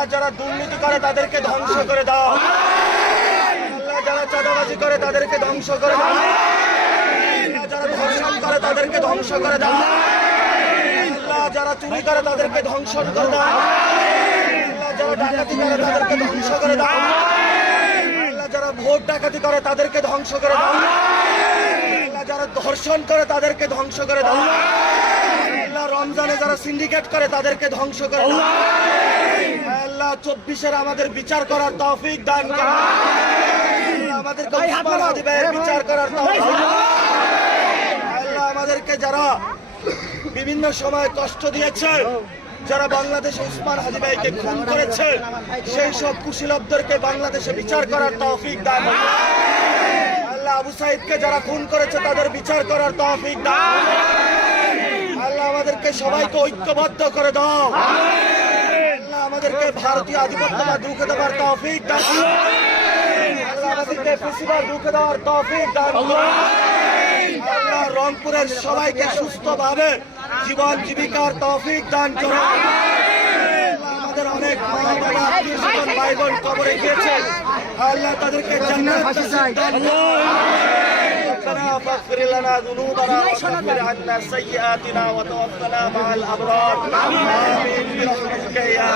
আল্লাহ যারা দুর্নীতি করে তাদেরকে ধ্বংস করে দাও। আল্লাহ যারা চাঁদাবাজি করে তাদেরকে ধ্বংস করে দাও। আল্লাহ যারা ধর্ষণ করে তাদেরকে ধ্বংস করে দাও। আল্লাহ যারা চুরি করে তাদেরকে ধ্বংস করে দাও। আল্লাহ যারা ডাকাতি করে তাদেরকে ধ্বংস করে দাও। আল্লাহ যারা ভোট ডাকাতি করে তাদেরকে ধ্বংস করে দাও। আল্লাহ যারা ধর্ষণ করে তাদেরকে ধ্বংস করে দাও। আল্লাহ রমজানে যারা সিন্ডিকেট করে তাদেরকে ধ্বংস করে দাও। আল্লাহ 24-এর আমাদের বিচার করার তৌফিক দান করো। আমাদেরকে উসমান হাদি ভাইয়ের বিচার করার তৌফিক। আল্লাহ আমাদেরকে যারা বিভিন্ন সময় কষ্ট দিয়েছে, যারা বাংলাদেশে উসমান হাদি ভাইকে খুন করেছে, সেই সব কুশীলবদেরকে বাংলাদেশে বিচার করার তৌফিক দান করো। আল্লাহ আবু সাইদকে যারা খুন করেছে তাদের বিচার করার তৌফিক দান করো। আল্লাহ আমাদেরকে সবাইকে ঐক্যবদ্ধ করে দাও। আল্লাহ আমাদেরকে ভারতীয় আধিপত্যবাদ রুখে দেওয়ার তৌফিক দান করো। আল্লাহ আমাদেরকে ফেসিবাদ রুখে দেওয়ার তৌফিক দান করো। আল্লাহ রংপুরের সবাইকে সুস্থভাবে জীবন জীবিকার তৌফিক দান করো। আমাদের অনেক মা বাবা আত্মীয়-স্বজন ভাই বোন কবরে গিয়েছে, আল্লাহ তাদেরকে জান্নাত নসিব দান করো। ربنا فاغفر لنا ذنوبنا وكفر عنا سيئاتنا وتوفنا مع الأبرار آمين برحمتك يا